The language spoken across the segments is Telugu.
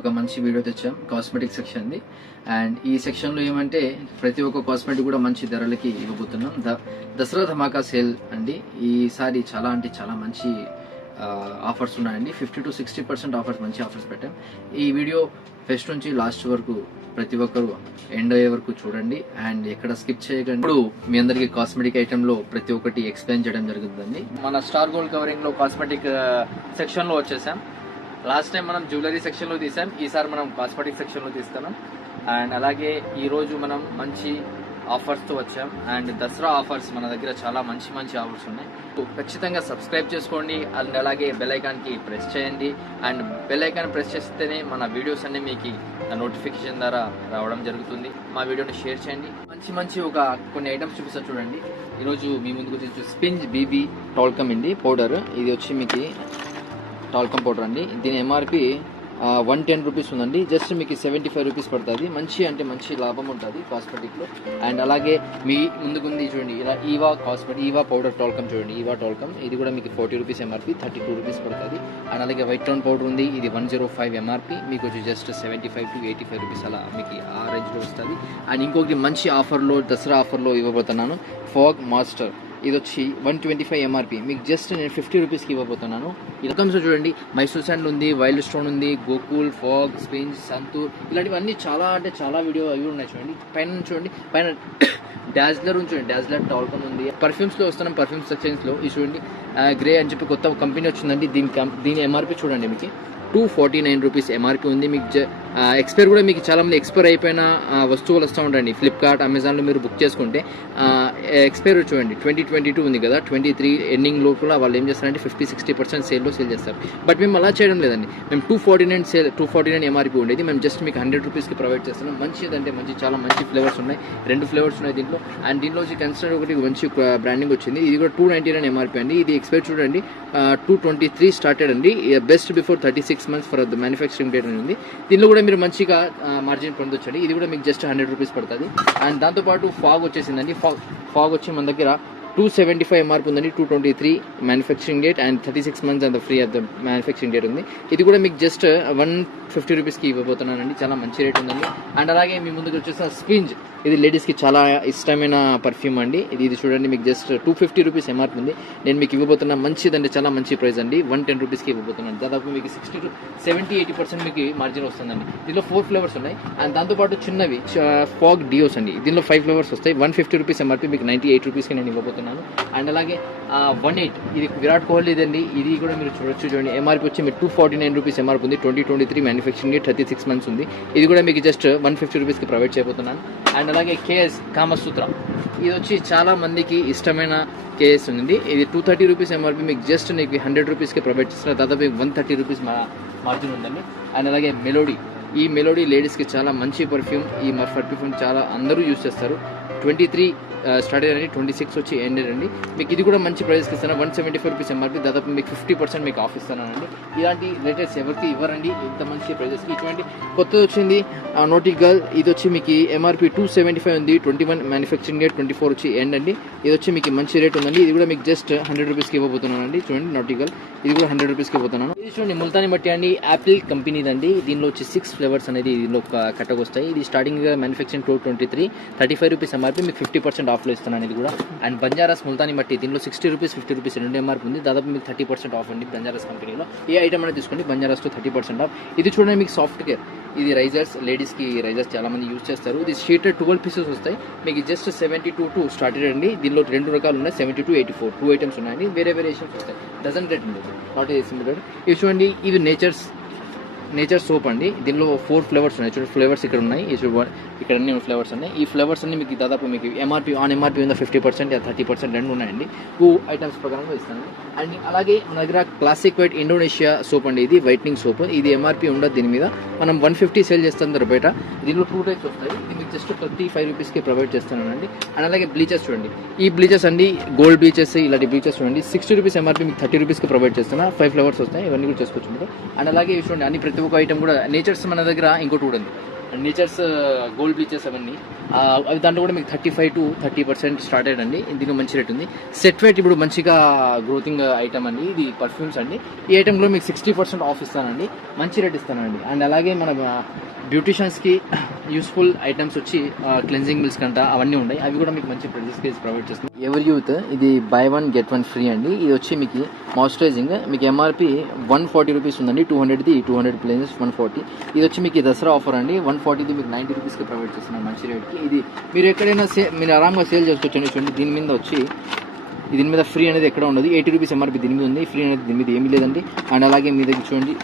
ఒక మంచి వీడియో తెచ్చాం కాస్మెటిక్ సెక్షన్ది. అండ్ ఈ సెక్షన్లో ఏమంటే ప్రతి ఒక్క కాస్మెటిక్ కూడా మంచి ధరలకి ఇవ్వబోతున్నాం. దసరా ధమాకా సేల్ అండి. ఈసారి చాలా అంటే చాలా మంచి ఆఫర్స్ ఉన్నాయండి. 50 to 60% ఆఫర్స్, మంచి ఆఫర్స్ పెట్టాం. ఈ వీడియో ఫస్ట్ నుంచి లాస్ట్ వరకు ప్రతి ఒక్కరు ఎండ్ అయ్యే వరకు చూడండి అండ్ ఎక్కడ స్కిప్ చేయకండి. ఇప్పుడు మీ అందరికి కాస్మెటిక్ ఐటమ్ లో ప్రతి ఒక్కటి ఎక్స్ప్లెయిన్ చేయడం జరుగుతుందండి. మన స్టార్ గోల్డ్ కవరింగ్ లో కాస్మెటిక్ సెక్షన్ లో వచ్చేసాం. లాస్ట్ టైం మనం జ్యువెలరీ సెక్షన్ లో తీసాం, ఈసారి మనం కాస్మెటిక్ సెక్షన్ లో తీస్తున్నాం. అండ్ అలాగే ఈ రోజు మనం మంచి ఆఫర్స్ తో వచ్చాం. అండ్ దసరా ఆఫర్స్ మన దగ్గర చాలా మంచి మంచి ఆఫర్స్ ఉన్నాయి. ఖచ్చితంగా సబ్స్క్రైబ్ చేసుకోండి అండ్ అలాగే బెల్ ఐకాన్ కి ప్రెస్ చేయండి. అండ్ బెల్ ఐకాన్ ప్రెస్ చేస్తేనే మన వీడియోస్ అన్ని మీకు నోటిఫికేషన్ ద్వారా రావడం జరుగుతుంది. మా వీడియోని షేర్ చేయండి. మంచి మంచి కొన్ని ఐటమ్స్ చూపిస్తా చూడండి. ఈరోజు మీ ముందుకు వచ్చి స్పింజ్ బీబీ టాల్కమ్ అండి పౌడర్. ఇది వచ్చి మీకు టాల్కమ్ పౌడర్ అండి. దీని ఎంఆర్పి 110 రూపీస్ ఉందండి. జస్ట్ మీకు 75 రూపీస్ పడుతుంది. మంచి అంటే మంచి లాభం ఉంటుంది కాస్మెటిక్లో. అండ్ అలాగే మీ ముందుకుంది చూడండి, ఇలా ఈవా పౌడర్ టాల్కమ్ చూడండి. ఈవా టాల్కమ్ ఇది కూడా మీకు 40 రూపీస్ ఎంఆర్పి, 32 రూపీస్ పడుతుంది. అండ్ అలాగే వైట్ టోన్ పౌడర్ ఉంది, ఇది 105 ఎంఆర్పి, మీకు వచ్చి జస్ట్ 75 to 85 రూపీస్ అలా మీకు ఆ రేంజ్లో వస్తుంది. అండ్ ఇంకొకటి మంచి ఆఫర్లో దసరా ఆఫర్లో ఇవ్వబోతున్నాను, ఫాగ్ మాస్టర్. ఇది వచ్చి 125 ఎంఆర్పి, మీకు జస్ట్ నేను 50 రూపీస్కి ఇవ్వబోతున్నాను. ఇన్కమ్స్ చూడండి, మైసూర్ శాండ్ ఉంది, వైల్డ్ స్టోన్ ఉంది, గోకుల్, ఫాగ్, స్పింజ్, సంతూర్, ఇలాంటివన్నీ చాలా అంటే చాలా వీడియో అవి ఉన్నాయి చూడండి. పైన చూడండి, పైన డాజ్లర్ ఉంది చూడండి, డాజ్లర్ టాల్కమ్ ఉంది. పర్ఫ్యూమ్స్లో వస్తున్నాం, పర్ఫ్యూమ్ సెక్షన్స్లో ఇది చూడండి, గ్రే అని చెప్పి కొత్త కంపెనీ వచ్చిందండి. దీని ఎంఆర్పి చూడండి, మీకు 249 రూపీస్ ఎంఆర్పి ఉంది. మీకు ఎక్స్పైర్ కూడా మీకు చాలా మంది ఎక్స్పైర్ అయిపోయిన వస్తువులు వస్తూ ఉంటాయండి. ఫ్లిప్కార్ట్, అమెజాన్లో మీరు బుక్ చేసుకుంటే ఎక్స్పైర్ చూడండి 2022 ఉంది కదా, 23 ఎండింగ్ లోపల వాళ్ళు ఏం చేస్తారంటే 50-60% సేల్లో సేల్ చేస్తారు. బట్ మేము అలా చేయడం లేదండి. మేము 249 ఎంఆర్పి ఉండేది, మేము జస్ట్ మీకు 100 రూపీస్కి ప్రొవైడ్ చేస్తున్నాం. మంచిదంటే మంచి, చాలా మంచి ఫ్లేవర్స్ ఉన్నాయి. 2 ఫ్లేవర్స్ ఉన్నాయి దీంట్లో. అండ్ దీంట్లో వచ్చి కన్సిడర్ ఒకటి మంచి బ్రాండింగ్ వచ్చింది. ఇది కూడా 299 ఎంఆర్పి అండి. ఇది ఎక్స్పైర్ చూడండి 223 స్టార్టెడ్ అండి. Best before 36 months for the manufacturing date ఉంది. దీనిలో కూడా మీరు మంచిగా మార్జిన్ పొందొచ్చండి. ఇది కూడా మీకు జస్ట్ 100 రూపీస్ పడుతుంది. అండ్ దాంతోపాటు ఫాగ్ వచ్చేసిందండి. ఫాగ్ వచ్చి మన దగ్గర 275 ఎంఆర్పి ఉందండి, 223 manufacturing date and 36 months and free of the manufacturing date ఉంది. ఇది కూడా మీకు జస్ట్ 150 రూపీస్కి ఇవ్వబోతున్నానండి. చాలా మంచి రేట్ ఉందండి. అండ్ అలాగే మీ ముందుకు వచ్చేసిన స్పింజ్, ఇది లేడీస్కి చాలా ఇష్టమైన పర్ఫ్యూమ్ అండి. ఇది చూడండి, మీకు జస్ట్ 250 రూపీస్ ఎంఆర్పి ఉంది. నేను మీకు ఇవ్వబోతున్నా మంచిదండి, చాలా మంచి ప్రైస్ అండి. 110 రూపీస్కి ఇవ్వబోతున్నాను. దాదాపు మీకు 60 to 70-80% మీకు మార్జిన్ వస్తుందండి. దీనిలో 4 ఫ్లేవర్స్ ఉన్నాయి. అండ్ దాంతోపాటు చిన్నవి ఫాగ్ డియోస్ అండి. దీనిలో 5 ఫ్లేవర్స్ వస్తాయి. 150 రూపీస్ ఎంఆర్పి, మీకు 98 రూపీస్కి నేను ఇవ్వబోతున్నాను. అండ్ అలాగే 18 ఇది విరాట్ కోహ్లీ ఇదండి. ఇది కూడా మీరు చూడండి, ఎంఆర్పి వచ్చి మీకు 249 రూపీస్ ఎంఆర్పి ఉంది. 2023 మ్యానుఫ్యాక్చరింగ్ డేట్, 36 months ఉంది. ఇది కూడా మీకు జస్ట్ 150 రూపీస్కి ప్రొవైడ్ చేయబోతున్నాను. అండ్ అలాగే కేఎస్ కామసూత్ర, ఇది వచ్చి చాలా మందికి ఇష్టమైన కేఎస్ ఉంది. ఇది 230 రూపీస్ ఎంఆర్పి, మీకు జస్ట్ నీకు 100 రూపీస్కి ప్రొవైడ్ చేస్తున్నారు. దాదాపు 130 రూపీస్ మార్జిన్ ఉందండి. అండ్ అలాగే మెలోడీ, ఈ మెలోడీ లేడీస్కి చాలా మంచి పర్ఫ్యూమ్. ఈ పర్ఫ్యూమ్ చాలా అందరూ యూజ్ చేస్తారు. 23 స్టార్ట్ అయ్యారండి, 26 వచ్చి ఎండెడ్ అండి. మీకు ఇది కూడా మంచి ప్రైస్కి ఇస్తాను. 175 రూపీస్ ఎంఆర్పి, దాదాపు మీకు 50% మీకు ఆఫ్ ఇస్తానండి. ఇలాంటి రేటెస్ ఎవరికి ఇవ్వరండి ఇంత మంచి ప్రైజెస్కి. ఇటువంటి కొత్తది వచ్చింది నోటి గర్ల్, ఇది వచ్చి మీకు ఎంఆర్పి 275 ఉంది. 21 మ్యానుఫ్యాక్చరింగ్ డేట్, 24 వచ్చి ఎండ్ అండి. ఇది వచ్చి మీకు మంచి రేట్ ఉందండి. ఇది కూడా మీకు జస్ట్ 100 రూపీస్కి ఇవ్వబోతున్నాను అండి. చూడండి నోటి గర్ల్, ఇది కూడా 100 రూపీస్కి ఇవ్వబోతున్నాను. ఇది చూడండి ముల్తానీ మట్టి అండి, యాపిల్ కంపెనీదండి. దీనిలో వచ్చి 6 ఫ్లేవర్స్ అనేది దీనిలో కట్టకొస్తాయి. ఇది స్టార్టింగ్ మ్యానుఫ్యాక్చరింగ్ 223, 35 రూపీస్ ఎంఆర్పి, మీకు 50% ఆఫ్లో ఇస్తున్నాను ఇది కూడా. అండ్ బంజారాస్ ముల్తానీ మట్టి, దీనిలో 60 రూపీస్ 50 రూపీస్ 2 ఎంఆర్పి ఉంది. దాదాపు మీకు 30% ఆఫ్ అండి బంజారాస్ కంపెనీలో. ఏ ఐటమ్ అనేది తీసుకోండి బంజారాస్తో 30% ఆఫ్. ఇది చూడండి మీకు సాఫ్ట్ కేర్, ఇది రైజర్స్, లేడీస్కి రైజర్స్ చాలా మంది యూజ్ చేస్తారు. ఇది షీటెడ్ 12 పీసెస్ వస్తాయి. మీకు జస్ట్ 72 to స్టార్టెడ్ అండి. దీనిలో 2 రకాలు ఉన్నాయి, 70 to 84 2 ఐటమ్స్ ఉన్నాయండి. వేరే వేరియేషన్స్ వస్తాయి. డజన్ రేట్ ఉండదు, నాట్ ఏ సింపుల్ రేట్. ఇది చూడండి, ఇది నేచర్ సోప్ అండి. దీనిలో 4 ఫ్లేవర్స్ ఉన్నాయి. చూడండి ఫ్లేవర్స్ ఇక్కడ ఉన్నాయి, ఇక్కడ అన్ని ఫ్లేవర్స్ ఉన్నాయి. ఈ ఫ్లేవర్స్ అన్ని మీకు దాదాపు మీకు ఎంఆర్పి ఉన్న 50% 30% 2 ఉన్నాయండి. 2 ఐటమ్స్ ప్రకారంగా ఇస్తాను. అండ్ అలాగే మన దగ్గర క్లాసిక్ వైట్ ఇండోనేషియా సోప్ అండి. ఇది వైట్నింగ్ సోప్, ఇది ఎంఆర్పి ఉండదు. దీని మీద మనం 150 సేల్ చేస్తాం బయట. దీనిలో 2 టైప్స్ వస్తాయి. ఇది జస్ట్ 35 రూపీస్కి ప్రొవైడ్ చేస్తానండి. అండ్ అలాగే బ్లీచెస్ చూడండి, ఈ బ్లీచెస్ అండి గోల్డ్ బ్లీచెస్, ఇలాంటి బ్లీచెస్ చూడండి 60 రూపీస్ ఎంఆర్పి, మీకు 30 రూపీస్కి ప్రొవైడ్ చేస్తున్నా. 5 ఫ్లేవర్స్ వస్తాయి, ఇవన్నీ కూడా చేసుకోవచ్చు. అండ్ అలాగే చూడండి అన్ని ప్రతి ఒక్క ఐటమ్ కూడా నేచర్స్ మన దగ్గర ఇంకోటి కూడా ఉంది. నేచర్స్ గోల్డ్ బ్లీచెస్ అవన్నీ అవి దాంట్లో కూడా మీకు 35 to 30% స్టార్ట్ అయ్యండి. దీనికి మంచి రేట్ ఉంది. సెట్ వెయిట్ ఇప్పుడు మంచిగా గ్రోతింగ్ ఐటమ్ అండి. ఇది పర్ఫ్యూమ్స్ అండి. ఈ ఐటెంలో మీకు 60% ఆఫ్ ఇస్తానండి. మంచి రేట్ ఇస్తానండి. అండ్ అలాగే మన బ్యూటిషియన్స్కి యూస్ఫుల్ ఐటమ్స్ వచ్చి క్లెన్జింగ్ మిల్క్స్ కంట అవన్నీ ఉన్నాయి. అవి కూడా మీకు మంచి ప్రైజెస్కి ప్రొవైడ్ చేస్తుంది. ఎవర్ యూత్ ఇది buy 1 get 1 ఫ్రీ అండి. ఇది వచ్చి మీకు మాయిశ్చరైజింగ్ మీకు ఎంఆర్పి 140 రూపీస్ ఉందండి. 200ది 200 ప్లేసెస్ 140. ఇది వచ్చి మీకు దసరా ఆఫర్ అండి. 140ది మీకు 90 రూపీస్కి ప్రొవైడ్ చేస్తున్నాను మంచి రేట్కి. ఇది మీరు ఎక్కడైనా మీరు ఆరామ్గా సేల్ చేసుకోవచ్చు. చూడండి దీని మీద వచ్చి దీని మీద ఫ్రీ అనేది ఎక్కడ ఉండదు. 80 రూపీస్ ఎంఆర్పి దీని మీద ఉంది. ఫ్రీ అనేది దీని మీద ఏమీ లేదండి. అండ్ అలాగే మీ దగ్గర చూడండి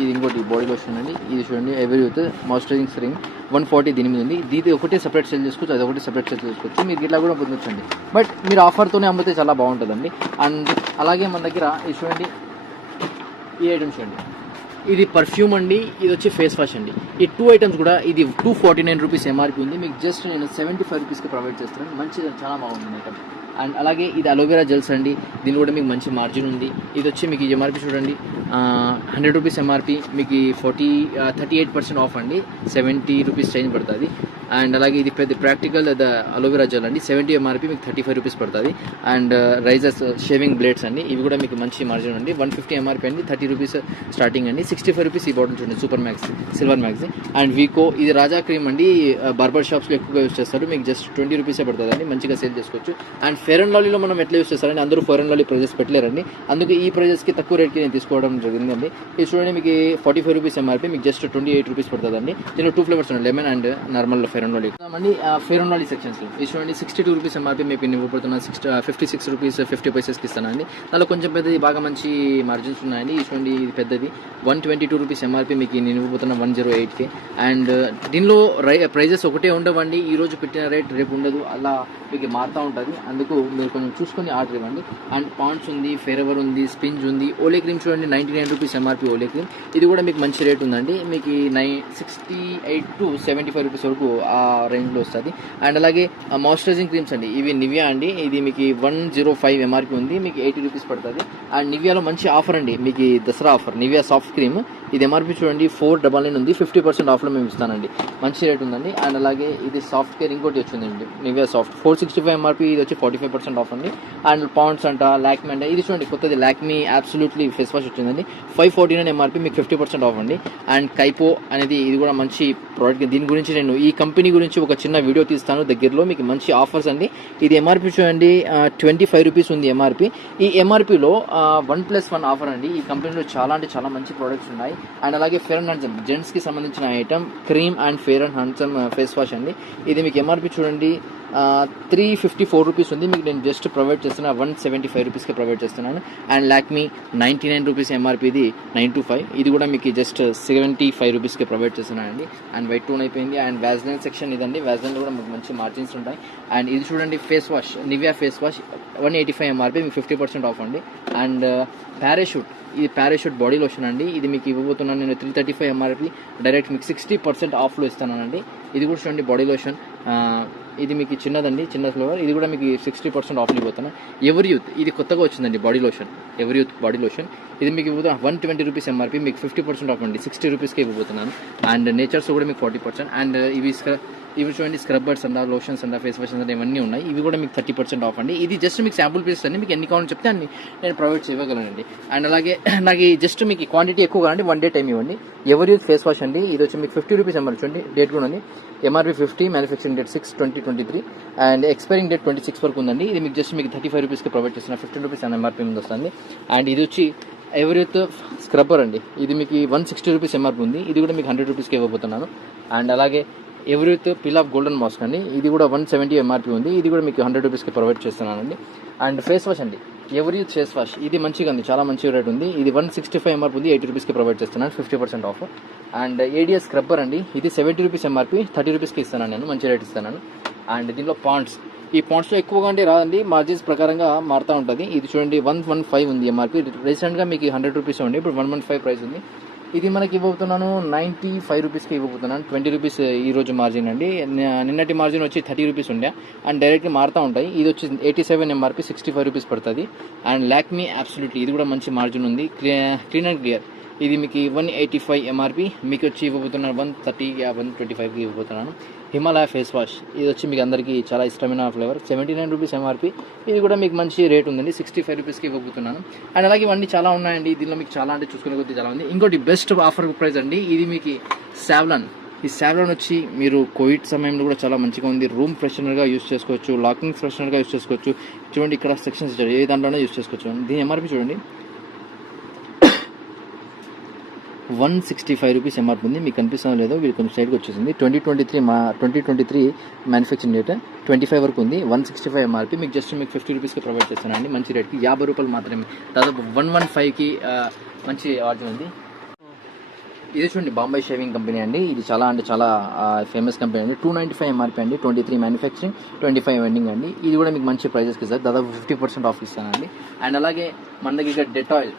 ఇది ఇంకోటి బాడీ లోషన్ అండి. ఇది చూడండి ఎవరీ యూత్ మాయిశ్చరైజింగ్ స్ప్రింగ్ 140 దీని మీద ఉంది. ఇది ఒకటే సెపరేట్ సేల్ చేసుకోవచ్చు, అది ఒకటి సెపరేట్ సేల్ చేసుకోవచ్చు. మీరు ఇట్లా కూడా పొందొచ్చండి. బట్ మీరు ఆఫర్తోనే అమ్మితే చాలా బాగుంటుందండి. అండ్ అలాగే మన దగ్గర ఇది చూడండి ఈ ఐటమ్స్ చూడండి. ఇది పర్ఫ్యూమ్ అండి. ఇది వచ్చి ఫేస్ వాష్ అండి. ఈ 2 ఐటమ్స్ కూడా ఇది 249 రూపీస్ ఎంఆర్పి ఉంది. మీకు జస్ట్ నేను 75 రూపీస్కి ప్రొవైడ్ చేస్తున్నాను. మంచిది, చాలా బాగుంటుంది ఐటమ్. అండ్ అలాగే ఇది అలోవెరా జెల్స్ అండి. దీని కూడా మీకు మంచి మార్జిన్ ఉంది. ఇది వచ్చి మీకు ఎంఆర్పి చూడండి 100 రూపీస్ ఎంఆర్పి, మీకు 38% ఆఫ్ అండి. 70 రూపీస్ చేంజ్ పడుతుంది. అండ్ అలాగే ఇది పెద్ద ప్రాక్టికల్ అలోవెరా జెల్ అండి. 70 ఎంఆర్పి మీకు 35 రూపీస్ పడుతుంది. అండ్ రైజర్స్ షేవింగ్ బ్లేడ్స్ అండి. ఇవి కూడా మీకు మంచి మార్జిన్ అండి. 150 ఎంఆర్పి అండి. 30 రూపీస్ స్టార్టింగ్ అండి. 65 రూపీస్ ఈ బాటిల్ చూడండి super max silver max. And Vicco ఇది రాజా క్రీమ్ అండి. బార్బర్ షాప్స్లో ఎక్కువగా యూస్ చేస్తారు. మీకు జస్ట్ 20 రూపీసే పడుతుంది అండి. మంచిగా సేల్ చేసుకోవచ్చు. అండ్ ఫెయిర్ అండ్ లవ్లీలో మనం ఎట్లా యూస్ చేస్తారండి, అందరూ ఫెయిర్ అండ్ లవ్లీ ప్రైజెస్ పెట్టలేరండి. అందుకే ఈ ప్రైజెస్కి తక్కువ రేట్కి నేను తీసుకోవడం జరిగిందండి. ఇది చూడండి మీకు 45 రూపీస్ ఎంఆర్పి, మీకు జస్ట్ 28 రూపీస్ పడుతుంది అండి. దీనిలో 2 ఫ్లేవర్స్ ఉన్నాయి, lemon and normal fair and lovely అండి. ఫెయిర్ అండ్ లవ్లీ సెక్షన్స్లో ఇది చూడండి 62 రూపీస్ ఎంఆర్పి మీకు ఇవ్వబడుతున్న 56 రూపీస్ 50 పైసెస్కి ఇస్తానండి. దానిలో కొంచెం పెద్దది బాగా మంచి మార్జిన్స్ ఉన్నాయండి. ఇది చూడండి ఇది పెద్దది 122 రూపీస్ ఎంఆర్పి మీకు నేను ఇవ్వబోతున్న 108K. అండ్ దీనిలో ప్రైజెస్ ఒకటే ఉండవండి. ఈ రోజు పెట్టిన రేట్ రేపు ఉండదు, అలా మీకు మారుతూ ఉంటుంది. అందుకు మీరు కొంచెం చూసుకొని ఆర్డర్ ఇవ్వండి. అండ్ పాండ్స్ ఉంది, ఫెరెవర్ ఉంది, స్పింజ్ ఉంది. ఓలే క్రీమ్ చూడండి 99 రూపీస్ ఎంఆర్పి ఓలే క్రీమ్. ఇది కూడా మీకు మంచి రేట్ ఉందండి. మీకు 68 to 75 రూపీస్ వరకు ఆ రేంజ్లో వస్తుంది. అండ్ అలాగే మాయిశ్చరైజింగ్ క్రీమ్స్ అండి. ఇవి నివియా అండి. ఇది మీకు 105 ఎంఆర్పి ఉంది, మీకు 80 రూపీస్ పడుతుంది. అండ్ నివియాలో మంచి ఆఫర్ అండి. మీకు Dasara offer Nivea soft cream. ఇది ఎంఆర్పి చూడండి 499 ఉంది. 50% ఆఫ్లో మేము ఇస్తానండి. మంచి రేట్ ఉందండి. అండ్ అలాగే ఇది సాఫ్ట్ కేర్ ఇంకోటి వచ్చిందండి నివియా సాఫ్ట్ 465 ఎంఆర్పి. ఇది వచ్చి 45% ఆఫ్ అండి. అండ్ పాండ్స్ అంట, లాక్మీ అంట. ఇది చూడండి కొత్తది లాక్మీ అబ్సల్యూట్లీ ఫేస్ వాష్ వచ్చిందండి. 549 ఎంఆర్పి, మీకు 50% ఆఫ్ అండి. అండ్ కైపో అనేది ఇది కూడా మంచి ప్రోడక్ట్. దీని గురించి నేను ఈ కంపెనీ గురించి ఒక చిన్న వీడియో తీస్తాను దగ్గరలో. మీకు మంచి ఆఫర్స్ అండి. ఇది ఎంఆర్పి చూడండి 25 రూపీస్ ఉంది ఎంఆర్పి. ఈ ఎంఆర్పిలో 1+1 ఆఫర్ అండి. ఈ కంపెనీలో చాలా అంటే చాలా మంచి ప్రోడక్ట్స్ ఉన్నాయి. అండ్ అలాగే ఫెయిర్ అండ్ హ్యాండ్సమ్ జెంట్స్కి సంబంధించిన item cream and fair and handsome face wash అండి. ఇది మీకు ఎంఆర్పి చూడండి 354 రూపీస్ ఉంది. మీకు నేను జస్ట్ ప్రొవైడ్ చేస్తున్నా 175 రూపీస్కి ప్రొవైడ్ చేస్తున్నాను. అండ్ లాక్మీ 99 రూపీస్ ఎంఆర్పి, ఇది 925. ఇది కూడా మీకు జస్ట్ 75 రూపీస్కి ప్రొవైడ్ చేస్తున్నానండి. అండ్ వైట్ టోన్ అయిపోయింది. అండ్ వ్యాజ్లైన్ సెక్షన్ ఇదండి. వ్యాజ్లైన్లో కూడా మీకు మంచి మార్జిన్స్ ఉంటాయి. అండ్ ఇది చూడండి face wash Nivea face wash 185 MRP, మీకు 50% ఆఫ్ అండి. అండ్ పారాషూట్ ఇది పారాషూట్ బాడీ లోషన్ అండి. ఇది మీకు ఇవ్వబోతున్నాను నేను 335 ఎంఆర్పి, డైరెక్ట్ మీకు 60% ఆఫ్లో ఇస్తానండి. ఇది కూడా చూడండి బాడీ లోషన్. ఇది మీకు చిన్నదండి, చిన్న ఫ్లేవర్. ఇది కూడా మీకు 60% ఆఫ్లో ఇవ్వబోతున్నాను. ఎవర్ యూత్ ఇది కొత్తగా వచ్చిందండి body lotion. Ever youth body lotion ఇది మీకు ఇవ్వబోతున్నా 120 రూపీస్ ఎంఆర్పి, మీకు 50% ఆఫ్ అండి. 60 రూపీస్కి ఇవ్వబోతున్నాను. అండ్ నేచర్స్ కూడా మీకు 40%. అండ్ ఇవి చూడండి స్క్రబ్బర్స్ అంట, లోషన్స్ అంట, ఫేస్ వాష్ అంట, ఇవన్నీ ఉన్నాయి. ఇవి కూడా మీకు 30% ఆఫ్ అండి. ఇది జస్ట్ మీకు శాంపుల్ పీస్ అండి. మీకు ఎన్ని కావాలని చెప్తే అన్ని నేను ప్రొవైడ్ చేయగలనండి. అండ్ అలాగే నాకు జస్ట్ మీకు క్వాంటిటీ ఎక్కువ కావాలండి 1 డే టైం ఇవ్వండి. ఎవర్ యూత్ ఫేస్ వాష్ అండి. ఇది వచ్చి మీకు 50 రూపీస్ ఎంఆర్పి చూడండి. డేట్ కూడా ఉంది. MRP 50, manufacturing date 6/20/23 and expiring date 26 వరకు ఉందండి. ఇది మీకు జస్ట్ మీకు 35 రూపీస్కి ప్రొవైడ్ చేస్తున్నా. 15 రూపీస్ అని ఎంఆర్పి ముందు వస్తుంది. అండ్ ఇది వచ్చి ఎవర్ యూత్ స్క్రబ్బర్ అండి. ఇది మీకు 160 రూపీస్ ఎంఆర్పి ఉంది. ఇది కూడా మీకు 100 రూపీస్కి ఇవ్వబోతున్నాను. అండ్ అలాగే ఎవర్ యూత్ పిల్ ఆఫ్ గోల్డెన్ మాస్క్ అండి. ఇది కూడా 170 ఎంఆర్పి ఉంది. ఇది కూడా మీకు 100 రూపీస్కి ప్రొవైడ్ చేస్తున్నానండి. అండ్ ఫేస్ వాష్ అండి. ఎవర్ యూత్ ఫేస్ వాష్ ఇది మంచిగా ఉంది, చాలా మంచి రేట్ ఉంది. ఇది 165 ఎంఆర్పి ఉంది, 80 రూపీస్కి ప్రొవైడ్ చేస్తున్నాను, 50% ఆఫ్. అండ్ ఏడిఎస్ స్క్రబ్బర్ అండి. ఇది 70 రూపీస్ ఎంఆర్పి, 30 రూపీస్కి ఇస్తున్నాను నేను, మంచి రేట్ ఇస్తున్నాను. అండ్ దీనిలో పాండ్స్, ఈ పాండ్స్లో ఎక్కువగా అంటే రాదండి, మార్జిన్స్ ప్రకారంగా మారుతూ ఉంటుంది. ఇది చూడండి 115 ఉంది ఎంఆర్పి. రీసెంట్గా మీకు 100 రూపీస్ ఉండి ఇప్పుడు 115 ప్రైస్ ఉంది. ఇది మనకి ఇవ్వబోతున్నాను 95 రూపీస్కి ఇవ్వబోతున్నాను. 20 రూపీస్ ఈరోజు మార్జిన్ అండి. నిన్నటి మార్జిన్ వచ్చి 30 రూపీస్ ఉండే. అండ్ డైరెక్ట్గా మారుతూ ఉంటాయి. ఇది వచ్చి 87 ఎంఆర్పి, 65 రూపీస్ పడుతుంది. అండ్ లాక్మీ అబ్సల్యూట్లీ ఇది కూడా మంచి మార్జిన్ ఉంది. క్లీన్ అండ్ క్లియర్ ఇది మీకు 185 ఎంఆర్పి, మీకు వచ్చి ఇవ్వబోతున్నాను 130 125కి ఇవ్వబోతున్నాను. హిమాలయ ఫేస్ వాష్, ఇది వచ్చి మీకు అందరికీ చాలా ఇష్టమైన ఫ్లేవర్, 79 రూపీస్ ఎంఆర్పి. ఇది కూడా మీకు మంచి రేట్ ఉందండి, 65 రూపీస్కి ఇవ్వబోతున్నాను. అండ్ అలాగే ఇవన్నీ చాలా ఉన్నాయండి, దీనిలో మీకు చాలా అంటే చూసుకునే కొద్దీ చాలా ఉంది. ఇంకోటి బెస్ట్ ఆఫర్ ప్రైస్ అండి, ఇది మీకు సావ్లాన్. ఈ సావ్లాన్ వచ్చి మీరు కోవిడ్ సమయంలో కూడా చాలా మంచిగా ఉంది. రూమ్ ఫ్రెషనర్గా యూస్ చేసుకోవచ్చు, లాకింగ్ ఫ్రెషనర్గా యూస్ చేసుకోవచ్చు. చూడండి ఇక్కడ సెక్షన్స్ ఇచ్చారు, ఏ దాంట్లోనే యూస్ చేసుకోవచ్చు. దీని ఎంఆర్పి చూడండి 165 రూపీస్ ఎంఆర్పి ఉంది. మీకు కనిపిస్తుందో లేదో, వీళ్ళు కొంచెం సైడ్కి వచ్చేసింది. 2023 మ్యానుఫ్యాక్చరింగ్ డేట్ 25 వరకు ఉంది. 165 ఎంఆర్పి, మీకు జస్ట్ మీకు 50 రూపీస్కి ప్రొవైడ్ చేస్తానండి, మంచి రేట్కి. 50 రూపాయలు మాత్రమే, దాదాపు 115కి మంచి ఆర్డర్ ఉంది. ఇది చూడండి బాంబే షేవింగ్ కంపెనీ అండి, ఇది చాలా అంటే చాలా ఫేమస్ కంపెనీ అండి. 295 ఎంఆర్పి అండి, 23 మ్యానుఫ్యాక్చరింగ్, 25 వెండింగ్ అండి. ఇది కూడా మీకు మంచి ప్రైజెస్కి ఇస్తారు, దాదాపు 50% ఆఫ్ ఇస్తానండి. అండ్ అలాగే మన దగ్గర ఇక్కడ డెటాయిల్,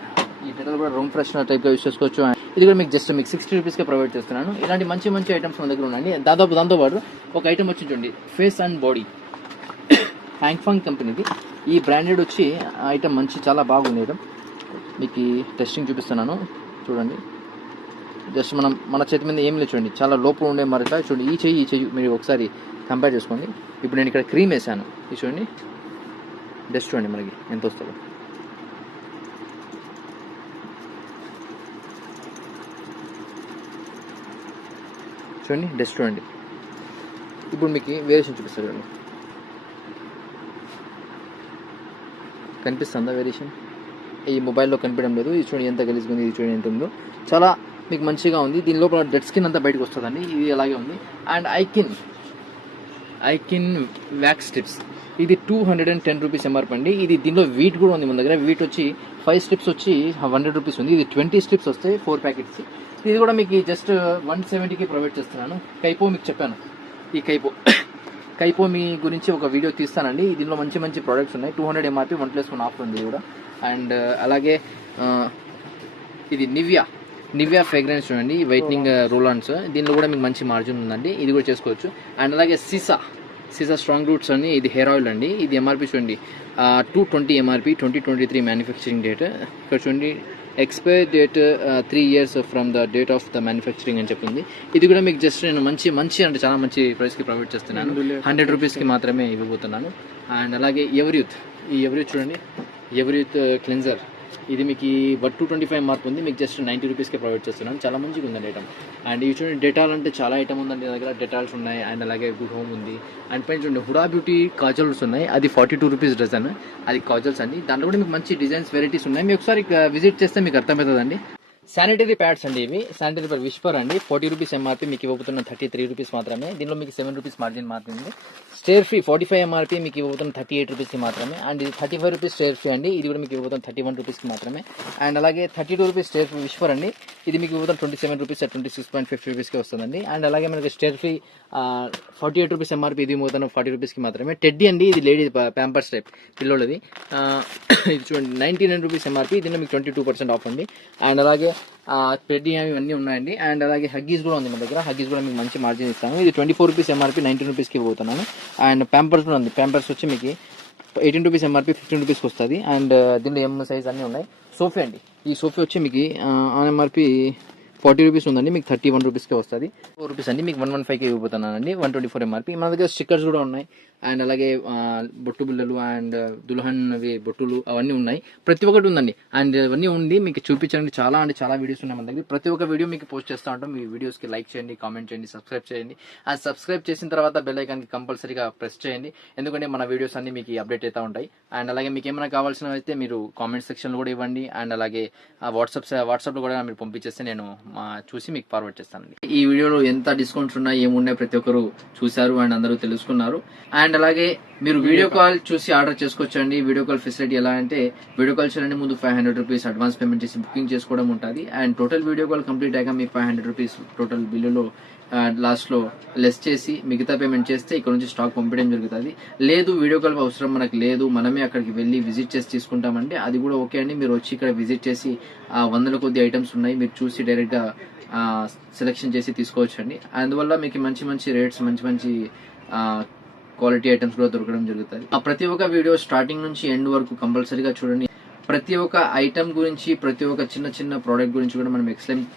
ఈ డెటాయిల్ కూడా రూమ్ ఫ్రెషనర్ టైప్గా యూస్ చేసుకోవచ్చు. ఇది కూడా మీకు జస్ట్ మీకు 60 రూపీస్కే ప్రొవైడ్ చేస్తున్నాను. ఇలాంటి మంచి మంచి ఐటమ్స్ మన దగ్గర ఉన్నాయండి. దాంతోపాటు ఒక ఐటమ్ వచ్చి చూడండి, ఫేస్ అండ్ బాడీ, హ్యాంగ్ఫాంగ్ కంపెనీది. ఈ బ్రాండెడ్ వచ్చి ఐటమ్ మంచి చాలా బాగుంది ఐటమ్. మీకు టెస్టింగ్ చూపిస్తున్నాను చూడండి. జస్ట్ మన చేతి మీద ఏం లేదు చూడండి, చాలా లోపల ఉండే మరక చూడండి. ఈ చెయ్యి మీరు ఒకసారి కంపేర్ చేసుకోండి. ఇప్పుడు నేను ఇక్కడ క్రీమ్ వేసాను, ఇది చూడండి, డస్ట్ చూడండి మనకి ఎంత వస్తుందో. చూడండి డస్ట్ చూడండి. ఇప్పుడు మీకు వేరియేషన్ చూపిస్తారు చూడండి, కనిపిస్తుందా వేరియేషన్? ఈ మొబైల్లో కనిపించడం లేదు. ఇది చూడండి ఎంత గలీజ్గా ఉంది, ఇది చూడండి ఎంత ఉందో, చాలా మీకు మంచిగా ఉంది. దీని లోపల డెడ్ స్కిన్ అంతా బయటకు వస్తుందండి, ఇది అలాగే ఉంది. అండ్ ఐకిన్ వ్యాక్స్ స్ట్రిప్స్, ఇది 210 రూపీస్ ఎంఆర్పి అండి. ఇది దీనిలో వీట్ కూడా ఉంది మన దగ్గర. వీట్ వచ్చి 5 స్ట్రిప్స్ వచ్చి 100 రూపీస్ ఉంది. ఇది 20 స్ట్రిప్స్ వస్తాయి, 4 ప్యాకెట్స్. ఇది కూడా మీకు జస్ట్ 170కి ప్రొవైడ్ చేస్తున్నాను. కైపో మీకు చెప్పాను, ఈ కైపో మీ గురించి ఒక వీడియో తీస్తానండి. దీనిలో మంచి మంచి ప్రోడక్ట్స్ ఉన్నాయి. 200 ఎంఆర్పి, 1+1 ఆఫర్ ఉంది కూడా. అండ్ అలాగే ఇది నివియా ఫ్రేగ్రెన్స్ చూడండి, వైట్నింగ్ రోల్-ఆన్స్, దీనిలో కూడా మీకు మంచి మార్జిన్ ఉందండి, ఇది కూడా చేసుకోవచ్చు. అండ్ అలాగే సీసా స్ట్రాంగ్ రూట్స్ అని, ఇది హెయిర్ ఆయిల్ అండి. ఇది ఎంఆర్పి చూడండి 220 ఎంఆర్పి, 2023 మ్యానుఫ్యాక్చరింగ్ డేట్. ఇక్కడ చూడండి expire date 3 years from the date of the manufacturing అని చెప్పింది. ఇది కూడా మీకు జస్ట్ నేను మంచి అంటే చాలా మంచి ప్రైస్కి ప్రొవైడ్ చేస్తున్నాను, 100 రూపీస్కి మాత్రమే ఇవ్వబోతున్నాను. అండ్ అలాగే ఎవరియూత్ చూడండి, ఎవరియూత్ క్లెన్జర్, ఇది మీకు 225 ఎంఆర్పి ఉంది. మీకు జస్ట్ 90 రూపీస్కి ప్రొవైడ్ చేస్తున్నాను, చాలా మంచిగా ఉందండి ఐటమ్. అండ్ ఇవి చూడండి డెటాల్ అంటే చాలా ఐటమ్ ఉందండి నా దగ్గర. డెటాల్స్ ఉన్నాయి, అండ్ అలాగే గుడ్ హోమ్ ఉంది. అండ్ పైన చూడండి హుడా బ్యూటీ కాజల్స్ ఉన్నాయి, అది 42 రూపీస్ డజన్, అది కాజల్స్ అండి. దాంట్లో కూడా మీకు మంచి డిజైన్స్ వెరైటీస్ ఉన్నాయి, మీకు ఒకసారి విజిట్ చేస్తే మీకు అర్థమవుతుందండి. శానిటరీ ప్యాడ్స్ అండి, ఇవి శానిటరీ ప్యాడ్ విస్పర్ అండి, 40 రూపీస్ ఎంఆర్పి, మీకు ఇవ్వబోతున్న 33 రూపీస్ మాత్రమే. దీనిలో మీకు 7 రూపీస్ మార్జిన్ మాత్రమే. స్టేర్ ఫ్రీ 45 ఎంఆర్పి, మీకు ఇవ్వబోతున్న 38 రూపీస్కి మాత్రమే. అండ్ ఇది 35 రూపీస్ స్టేర్ ఫ్రీ అండి, ఇది కూడా మీకు ఇవ్వబోతున్న 31 రూపీస్కి మాత్రమే. అండ్ అలాగే 32 రూపీస్ స్టేర్ ఫ్రీ విస్పర్ అండి, ఇది మీకు ఇవ్వబోతున్న 27 రూపీస్ 26.50 రూపీస్కి వస్తుందండి. అండ్ అలాగే మనకి స్టేర్ ఫ్రీ 48 రూపీస్ ఎంఆర్పి, ఇది ఇవ్వబోతున్న 40 రూపీస్కి మాత్రమే. టెడ్డీ అండి, ఇది లేడీ ప్యాంపర్స్ టైప్ పిల్లోళ్ళది, ఇది చూడండి 99 రూపీస్ ఎంఆర్పి, దీనిలో మీకు 22% ఆఫ్ అండి. అండ్ అలాగే టెడ్డీ ఇవన్నీ ఉన్నాయండి. అండ్ అలాగే హగ్గీస్ కూడా ఉంది మన దగ్గర, హగ్గీస్ కూడా మీకు మంచి మార్జిన్ ఇస్తాను. ఇది 24 రూపీస్ ఎంఆర్పి, 19 రూపీస్కి ఇవ్వబోతున్నాను. అండ్ ప్యాంపర్స్ కూడా ఉంది, ప్యాంపర్స్ వచ్చి మీకు 18 రూపీస్ ఎంఆర్పి, 15 రూపీస్కి వస్తుంది. అండ్ దీనిలో ఎం సైజ్ అన్నీ ఉన్నాయి. సోఫీ అండి, ఈ సోఫీ వచ్చి మీకు ఎంఆర్పి 40 రూపీస్ ఉందండి, మీకు 31 రూపీస్కే వస్తుంది. 4 రూపీస్ అండి, మీకు 115కి ఇవ్వబోతున్నానండి, 124 ఎంఆర్పి. మన దగ్గర స్టిక్కర్స్ కూడా ఉన్నాయి. అండ్ అలాగే బొట్టు బిళ్ళలు అండ్ దుల్హన్వి బొట్టులు అవన్నీ ఉన్నాయి, ప్రతి ఒక్కటి ఉందండి. అండ్ ఇవన్నీ ఉంది, మీకు చూపించడానికి చాలా అంటే చాలా వీడియోస్ ఉన్నాయి మన దగ్గర. ప్రతి ఒక్క వీడియో మీకు పోస్ట్ చేస్తూ ఉంటాం. మీ వీడియోస్కి లైక్ చేయండి, కామెంట్ చేయండి, సబ్స్క్రైబ్ చేయండి. అండ్ సబ్స్క్రైబ్ చేసిన తర్వాత బెల్ ఐకాన్కి కంపల్సరీగా ప్రెస్ చేయండి, ఎందుకంటే మన వీడియోస్ అన్ని మీకు అప్డేట్ అవుతూ ఉంటాయి. అండ్ అలాగే మీకు ఏమైనా కావాల్సినవి అయితే మీరు కామెంట్ సెక్షన్లో కూడా ఇవ్వండి. అండ్ అలాగే వాట్సాప్లో కూడా మీరు పంపించేస్తే నేను చూసి మీకు ఫార్వర్డ్ చేస్తానండి. ఈ వీడియోలో ఎంత డిస్కౌంట్స్ ఉన్నాయి, ఏమున్నాయి ప్రతి ఒక్కరు చూశారు అండ్ అందరూ తెలుసుకున్నారు. అండ్ అలాగే మీరు వీడియో కాల్ చూసి ఆర్డర్ చేసుకోవచ్చు అండి. వీడియో కాల్ ఫెసిలిటీ ఎలా అంటే, వీడియో కాల్ చేయాలంటే ముందు 500 రూపీస్ అడ్వాన్స్ పేమెంట్ చేసి బుకింగ్ చేసుకోవడం ఉంటుంది. And total video call complete అయ్యాక మీకు 500 రూపీస్ టోటల్ బిల్లులో లాస్ట్లో లెస్ చేసి మిగతా పేమెంట్ చేస్తే ఇక్కడ నుంచి స్టాక్ పంపించడం జరుగుతుంది. లేదు వీడియో కాల్ అవసరం మనకు లేదు, మనమే అక్కడికి వెళ్ళి విజిట్ చేసి తీసుకుంటామంటే అది కూడా ఓకే అండి. మీరు వచ్చి ఇక్కడ విజిట్ చేసి 100 కొద్ది ఐటమ్స్ ఉన్నాయి, మీరు చూసి డైరెక్ట్గా సెలెక్షన్ చేసి తీసుకోవచ్చు అండి. అందువల్ల మీకు మంచి మంచి రేట్స్, మంచి మంచి క్వాలిటీ ఐటమ్స్ కూడా దొరకడం జరుగుతుంది. ప్రతి ఒక్క వీడియో స్టార్టింగ్ నుంచి ఎండ్ వరకు కంపల్సరీగా చూడండి. ప్రతి ఒక్క ఐటమ్ గురించి, ప్రతి ఒక్క చిన్న చిన్న ప్రోడక్ట్ గురించి కూడా మనం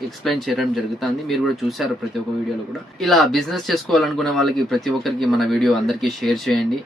ఎక్స్ప్లెయిన్ చేయడం జరుగుతుంది. మీరు కూడా చూసారు ప్రతి ఒక్క వీడియోలో కూడా. ఇలా బిజినెస్ చేసుకోవాలనుకునే వాళ్ళకి ప్రతి ఒక్కరికి మన వీడియో అందరికీ షేర్ చేయండి.